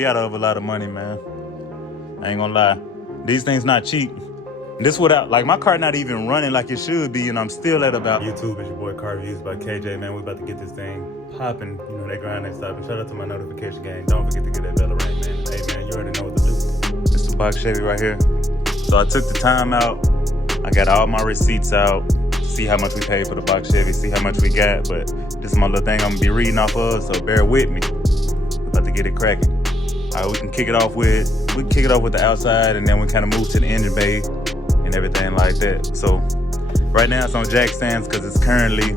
be out of a lot of money, man. I ain't gonna lie. These things not cheap. This without, like, my car not even running like it should be, and I'm still at about... YouTube, it's your boy Car Reviews by KJ, man. We about to get this thing popping. You know, they grind, they stopping. Shout out to my notification gang. Don't forget to get that bell ring, man. Hey, man, you already know what to do. It's the box Chevy right here. So I took the time out. I got all my receipts out. See how much we paid for the box Chevy, see how much we got. But this is my little thing I'm gonna be reading off of, so bear with me. We're about to get it cracking. All right, we can kick it off with the outside, and then we kind of move to the engine bay and everything like that. So right now it's on jack stands because it's currently,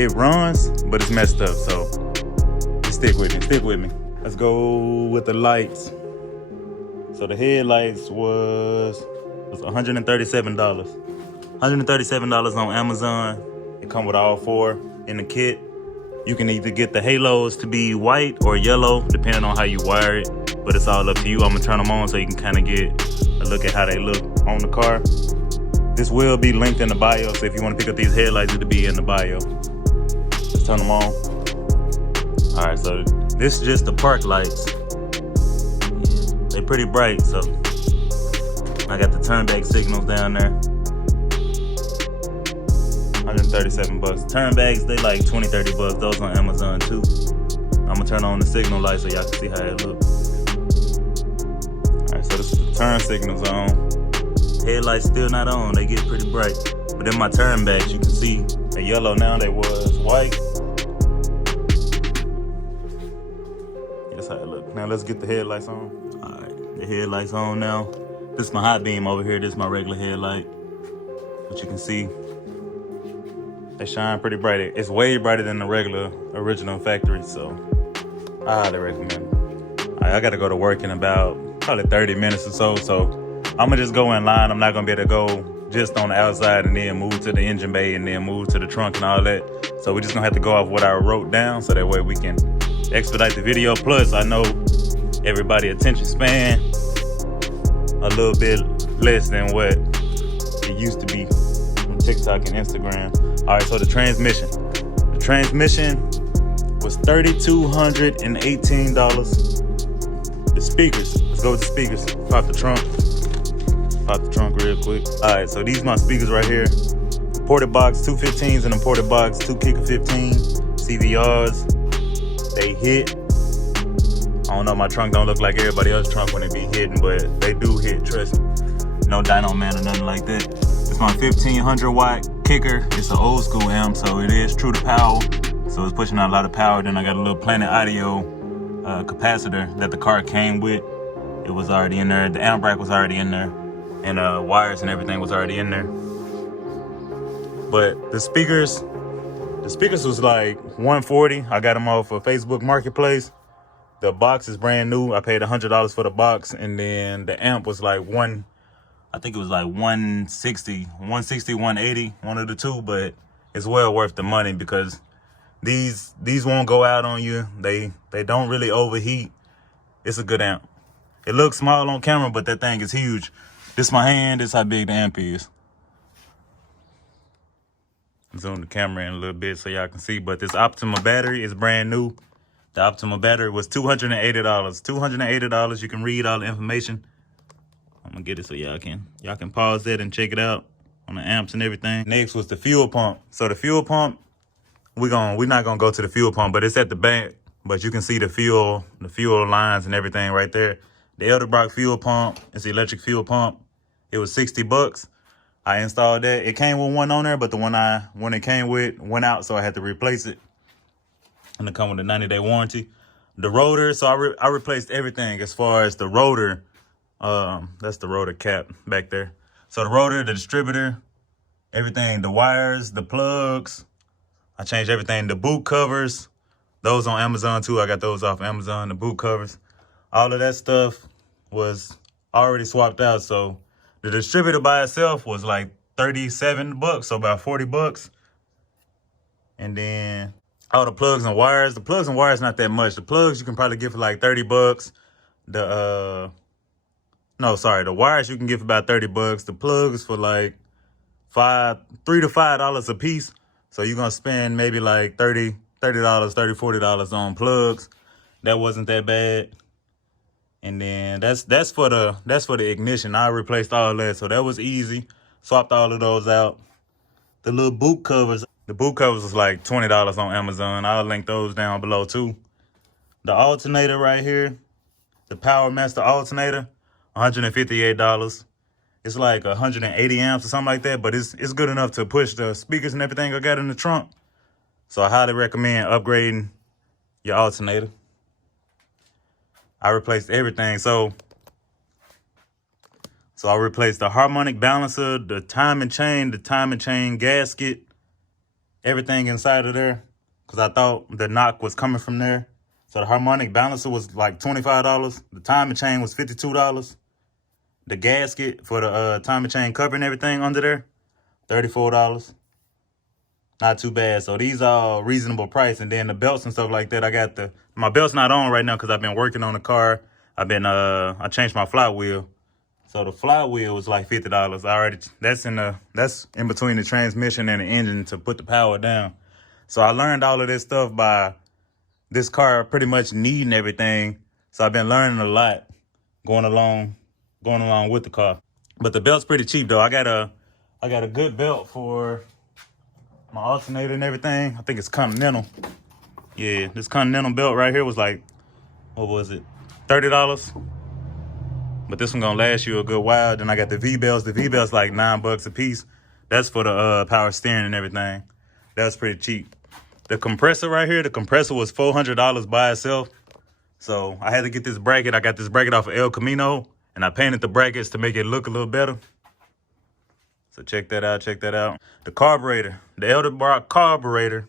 it runs, but it's messed up. So stick with me. Let's go with the lights. So the headlights was $137. $137 on Amazon. It come with all four in the kit. You can either get the halos to be white or yellow, depending on how you wire it, but it's all up to you. I'm gonna turn them on so you can kind of get a look at how they look on the car. This will be linked in the bio, so if you want to pick up these headlights, it'll be in the bio. Let's turn them on. All right, so this is just the park lights. They're pretty bright, so I got the turn back signals down there. 137 bucks. Turn backs, they like 20, 30 bucks. Those on Amazon too. I'm gonna turn on the signal light so y'all can see how it looks. All right, so this is the turn signals on. Headlights still not on, they get pretty bright. But in my turn backs, you can see the yellow now, they was white. That's how it look. Now let's get the headlights on. All right, the headlights on now. This is my hot beam over here, this is my regular headlight. But you can see, they shine pretty bright. It's way brighter than the regular original factory, so I highly recommend it. All right, I gotta go to work in about probably 30 minutes or so I'm gonna just go in line. I'm not gonna be able to go just on the outside and then move to the engine bay and then move to the trunk and all that. So we're just gonna have to go off what I wrote down so that way we can expedite the video. Plus, I know everybody attention span a little bit less than what it used to be on TikTok and Instagram. All right, so the transmission. The transmission was $3,218. The speakers, let's go with the speakers. Pop the trunk real quick. All right, so these are my speakers right here. Ported box, 2 15s in a ported box, 2 kicker 15 CVRs. They hit. I don't know, my trunk don't look like everybody else's trunk when it be hitting, but they do hit, trust me. No dyno man or nothing like that. It's my 1500 watt kicker. It's an old school amp, so it is true to power. So it's pushing out a lot of power. Then I got a little Planet Audio capacitor that the car came with. It was already in there. The amp rack was already in there. And wires and everything was already in there. But the speakers was like $140. I got them off of Facebook Marketplace. The box is brand new. I paid $100 for the box, and then the amp was like I think it was like 160, 180, one of the two, but it's well worth the money because these won't go out on you. They don't really overheat. It's a good amp. It looks small on camera, but that thing is huge. This my hand, this how big the amp is. Zoom the camera in a little bit so y'all can see, but this Optima battery is brand new. The Optima battery was $280. $280, you can read all the information. I'm gonna get it so y'all can pause that and check it out on the amps and everything. Next was the fuel pump. So the fuel pump, we're not gonna go to the fuel pump, but it's at the back. But you can see the fuel lines and everything right there. The Elderbrock fuel pump, it's the electric fuel pump. It was 60 bucks. I installed that. It came with one on there, but the one it came with went out, so I had to replace it. And it come with a 90-day warranty. The rotor, so I replaced everything as far as the rotor. That's the rotor cap back there. So the rotor, the distributor, everything, the wires, the plugs. I changed everything. The boot covers, those on Amazon too. I got those off Amazon, the boot covers. All of that stuff was already swapped out. So the distributor by itself was like 37 bucks, so about 40 bucks. And then all the plugs and wires. The plugs and wires not that much. The plugs you can probably get for like 30 bucks. The wires you can get for about 30 bucks. The plugs for like $3 to $5 a piece. So you're gonna spend maybe like $40 on plugs. That wasn't that bad. And then that's for the ignition. I replaced all that, so that was easy. Swapped all of those out. The little boot covers. The boot covers was like $20 on Amazon. I'll link those down below too. The alternator right here, the Powermaster alternator, $158. It's like 180 amps or something like that, but it's good enough to push the speakers and everything I got in the trunk. So I highly recommend upgrading your alternator. I replaced everything. So I replaced the harmonic balancer, the timing chain gasket, everything inside of there, because I thought the knock was coming from there. So the harmonic balancer was like $25. The timing chain was $52. The gasket for the timing chain cover and everything under there, $34. Not too bad. So these are reasonable price. And then the belts and stuff like that, I got my belt's not on right now because I've been working on the car. I changed my flywheel. So the flywheel was like $50. That's in between the transmission and the engine to put the power down. So I learned all of this stuff by this car pretty much needing everything. So I've been learning a lot going along with the car. But the belt's pretty cheap though. I got a good belt for my alternator and everything. I think it's Continental. Yeah, this Continental belt right here was like, what was it? $30. But this one gonna last you a good while. Then I got the V-belts. The V-belts like $9 a piece. That's for the power steering and everything. That's pretty cheap. The compressor right here, the compressor was $400 by itself. So I had to get this bracket. I got this bracket off of El Camino, and I painted the brackets to make it look a little better. So check that out, check that out. The carburetor, the Edelbrock carburetor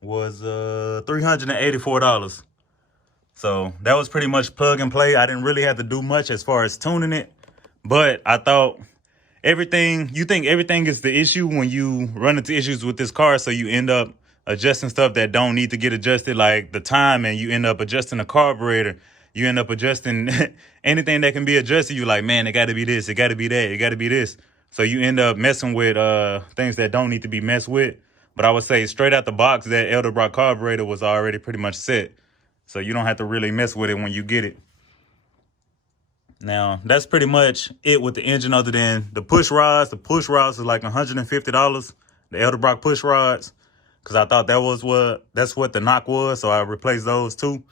was $384. So that was pretty much plug and play. I didn't really have to do much as far as tuning it, but I thought you think everything is the issue when you run into issues with this car, so you end up adjusting stuff that don't need to get adjusted, like the time, and you end up adjusting the carburetor. You end up adjusting anything that can be adjusted. You like, man, it got to be this, it got to be that, it got to be this. So you end up messing with things that don't need to be messed with. But I would say straight out the box, that Edelbrock carburetor was already pretty much set. So you don't have to really mess with it when you get it. Now, that's pretty much it with the engine, other than the push rods. The push rods is like $150, the Edelbrock push rods, because I thought that's what the knock was, so I replaced those too.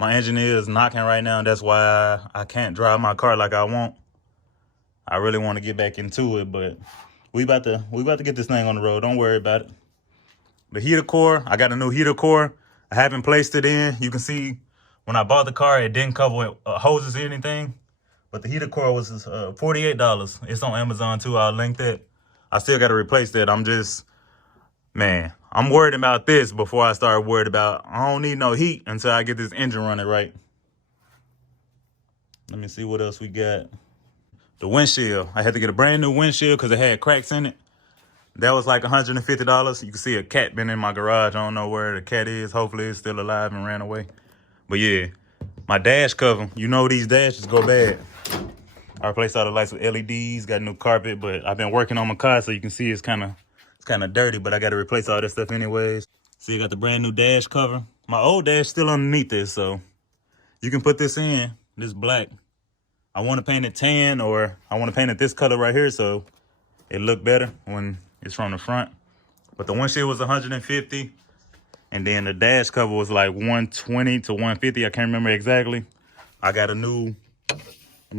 My engine is knocking right now, and that's why I can't drive my car like I want. I really want to get back into it, but we about to get this thing on the road. Don't worry about it. The heater core, I got a new heater core. I haven't placed it in. You can see when I bought the car, it didn't cover with hoses or anything. But the heater core was $48. It's on Amazon too. I'll link that. I still got to replace that. I'm worried about this before I start worried about, I don't need no heat until I get this engine running right. Let me see what else we got. The windshield. I had to get a brand new windshield because it had cracks in it. That was like $150. You can see a cat been in my garage. I don't know where the cat is. Hopefully it's still alive and ran away. But yeah, my dash cover. You know these dashes go bad. I replaced all the lights with LEDs, got new carpet, but I've been working on my car, so you can see it's kind of dirty, but I got to replace all this stuff anyways. See, I got the brand new dash cover. My old dash still underneath this, so you can put this in, this black. I want to paint it tan, or I want to paint it this color right here, so it look better when it's from the front. But the windshield was $150, and then the dash cover was like $120 to $150. I can't remember exactly. I got a new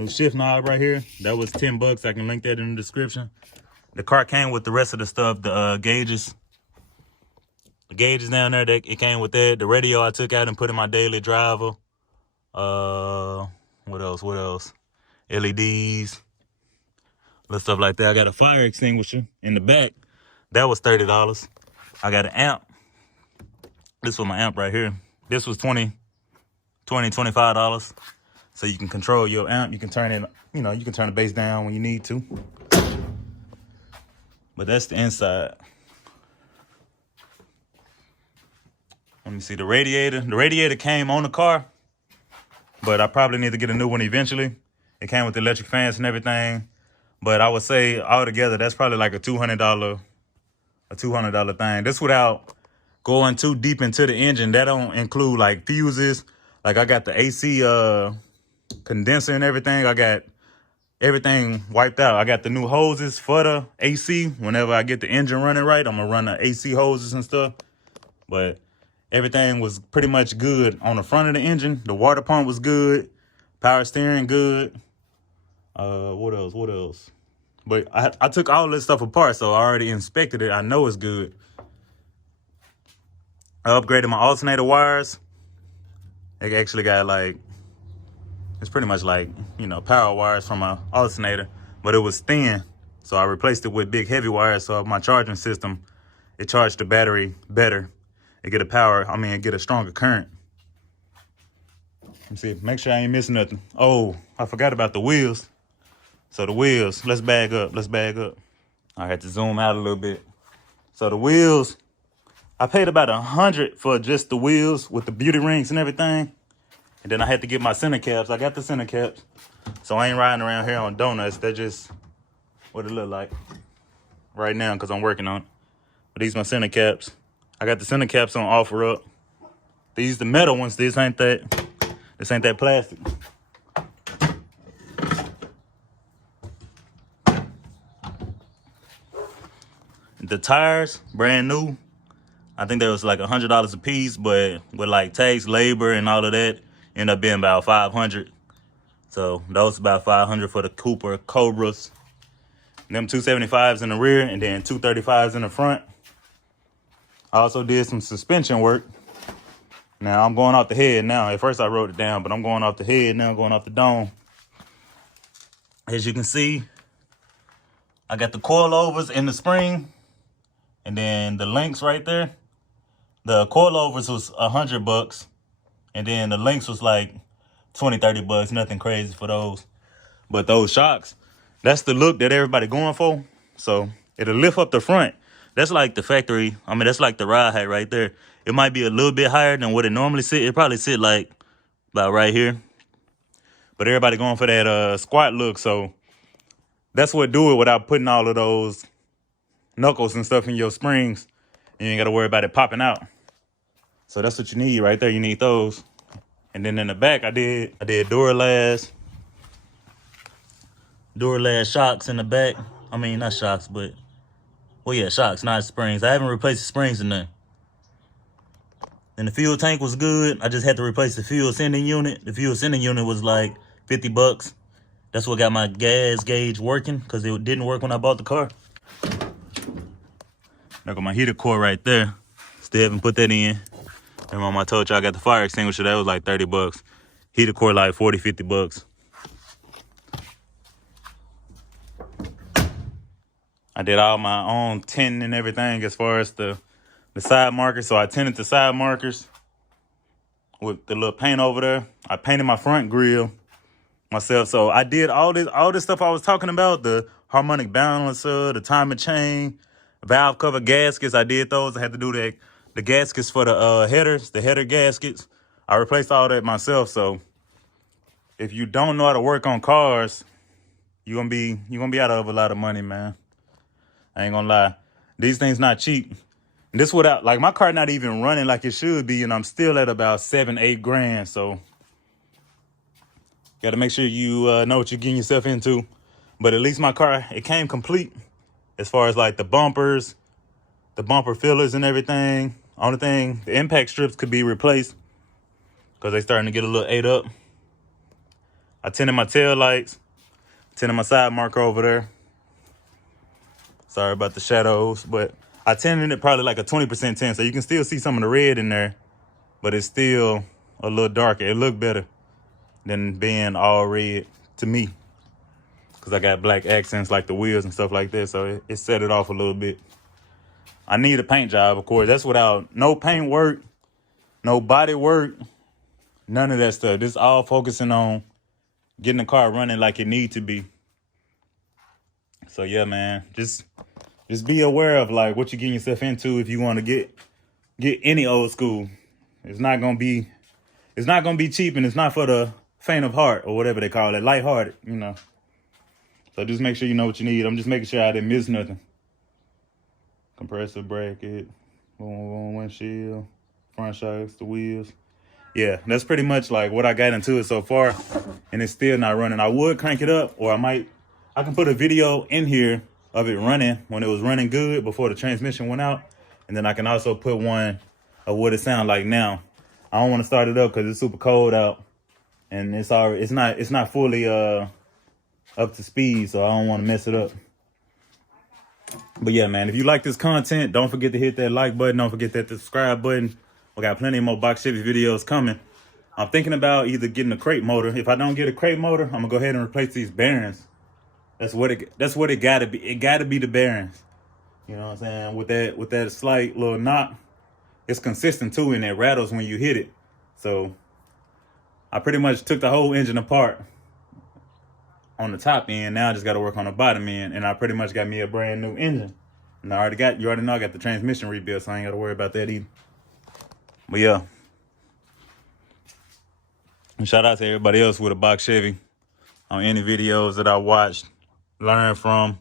shift knob right here. That was $10. I can link that in the description. The car came with the rest of the stuff, the gauges. The gauges down there, it came with that. The radio I took out and put in my daily driver. What else? LEDs. Little stuff like that. I got a fire extinguisher in the back. That was $30. I got an amp. This was my amp right here. This was $25. So you can control your amp. You can turn it, you can turn the bass down when you need to. But that's the inside. Let me see the radiator. The radiator came on the car, but I probably need to get a new one eventually. It came with the electric fans and everything. But I would say altogether, that's probably like a $200 thing. This without going too deep into the engine. That don't include like fuses. Like I got the AC condenser and everything. I got everything wiped out. I got the new hoses for the AC. Whenever I get the engine running right, I'm gonna run the AC hoses and stuff. But everything was pretty much good on the front of the engine. The water pump was good. Power steering good. What else? But I took all this stuff apart, so I already inspected it. I know it's good. I upgraded my alternator wires. They actually got like, it's pretty much like, you know, power wires from my alternator, but it was thin. So I replaced it with big heavy wires. So my charging system, it charged the battery better. It get a stronger current. Let me see, make sure I ain't missing nothing. Oh, I forgot about the wheels. So the wheels, let's bag up. I had to zoom out a little bit. So the wheels, I paid about $100 for just the wheels with the beauty rings and everything. And then I had to get my center caps. I got the center caps. So I ain't riding around here on donuts. They're just what it look like right now because I'm working on it. But these are my center caps. I got the center caps on offer up. These the metal ones. This ain't that plastic. The tires, brand new. I think they was like $100 a piece, but with like tax, labor, and all of that, ended up being about $500. So those about $500 for the Cooper Cobras. Them 275s in the rear and then 235s in the front. I also did some suspension work. Now I'm going off the head now. At first I wrote it down, but I'm going off the head now, going off the dome. As you can see, I got the coilovers in the spring and then the links right there. The coilovers was $100 and then the links was like $20-30, nothing crazy for those. But those shocks, that's the look that everybody going for. So it'll lift up the front. That's like the factory. That's like the ride height right there. It might be a little bit higher than what it normally sit. It probably sit like about right here. But everybody going for that squat look. So that's what do it without putting all of those knuckles and stuff in your springs. You ain't got to worry about it popping out. So that's what you need right there. You need those. And then in the back, I did Duralast shocks in the back. Not shocks, but well, yeah, shocks, not springs. I haven't replaced the springs in there. And the fuel tank was good. I just had to replace the fuel sending unit. The fuel sending unit was like $50. That's what got my gas gauge working because it didn't work when I bought the car. I got my heater core right there. Still haven't put that in. Remember I told you I got the fire extinguisher. That was like $30. Heater core like $40-50. I did all my own tinting and everything as far as the side markers. So I tinted the side markers with the little paint over there. I painted my front grille myself. So I did all this stuff I was talking about, the harmonic balancer, the timing chain, valve cover gaskets. I did those. I had to do the gaskets for the headers, the header gaskets. I replaced all that myself. So if you don't know how to work on cars, you're gonna be out of a lot of money, man. I ain't gonna lie. These things not cheap. And this without, like, my car not even running like it should be, and I'm still at about $7-8 grand. So got to make sure you know what you're getting yourself into. But at least my car, it came complete as far as like the bumpers, the bumper fillers and everything. Only thing, the impact strips could be replaced because they starting to get a little ate up. I tinted my tail lights, tinted my side marker over there. Sorry about the shadows, but I tinted it probably like a 20% tint, so you can still see some of the red in there, but it's still a little darker. It looked better than being all red to me because I got black accents like the wheels and stuff like that, so it set it off a little bit. I need a paint job, of course. That's without no paint work, no body work, none of that stuff. This is all focusing on getting the car running like it needs to be. So yeah, man, just be aware of like what you're getting yourself into if you want to get any old school. It's not gonna be cheap, and it's not for the faint of heart or whatever they call it, lighthearted, you know. So just make sure you know what you need. I'm just making sure I didn't miss nothing. Compressor bracket, windshield, front shocks, the wheels. yeah, that's pretty much like what I got into it so far, and it's still not running. I would crank it up, or I can put a video in here of it running when it was running good before the transmission went out, and then I can also put one of what it sounds like now. I don't want to start it up because it's super cold out, and it's not fully up to speed, so I don't want to mess it up. But yeah, man, if you like this content, don't forget to hit that like button. Don't forget that subscribe button. We got plenty more box Chevy videos coming. I'm thinking about either getting a crate motor. If I don't get a crate motor, I'm gonna go ahead and replace these bearings. That's what it gotta be. It gotta be the bearings. You know what I'm saying? With that slight little knock, it's consistent too, and it rattles when you hit it. So I pretty much took the whole engine apart on the top end. Now I just got to work on the bottom end, and I pretty much got me a brand new engine. And you already know I got the transmission rebuilt, so I ain't got to worry about that either. But yeah, and shout out to everybody else with a box Chevy on any videos that I watched, learned from.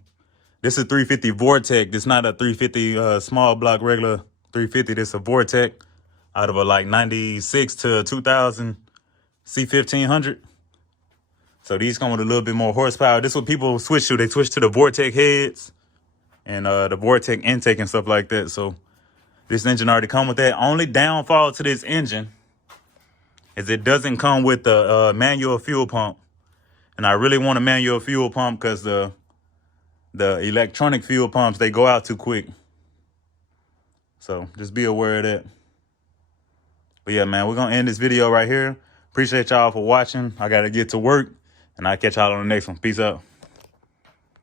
This is 350 Vortec. This not a 350 small block regular 350. This is a Vortec out of a like 96 to 2000 C1500. So these come with a little bit more horsepower. This is what people switch to. They switch to the Vortec heads and the Vortec intake and stuff like that. So this engine already come with that. Only downfall to this engine is it doesn't come with the manual fuel pump. And I really want a manual fuel pump because the electronic fuel pumps, they go out too quick. So just be aware of that. But yeah, man, we're going to end this video right here. Appreciate y'all for watching. I got to get to work, and I'll catch y'all on the next one. Peace out.